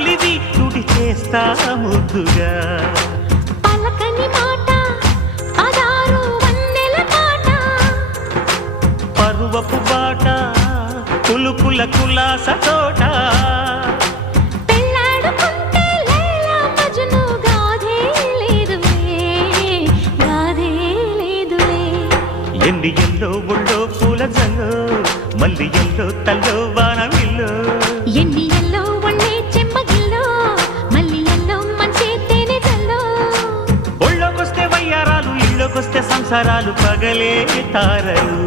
వరములివి తుడి చేస్తా ముద్దుగా పలకని మాట పదారు వన్నెల మాట పరువపు బాట కులుకుల కులాస తోట పెళ్ళాడుకుంటే లైలా మజ్ను గాథే లేదులే గాథే లేదులే ఎన్ని ఎల్లో ఒళ్ళో పూల జల్లో మల్లి ఎల్లో తల్లో వానవిల్లో ఎన్ని ఎల్లో ఒళ్ళే చెమ్మగిల్లో మల్లి ఎల్లో మంచి తేనె జల్లో ఒళ్ళోకొస్తే వయ్యారాలు ఇళ్ళోకొస్తే సంసారాలు పగలే తారలు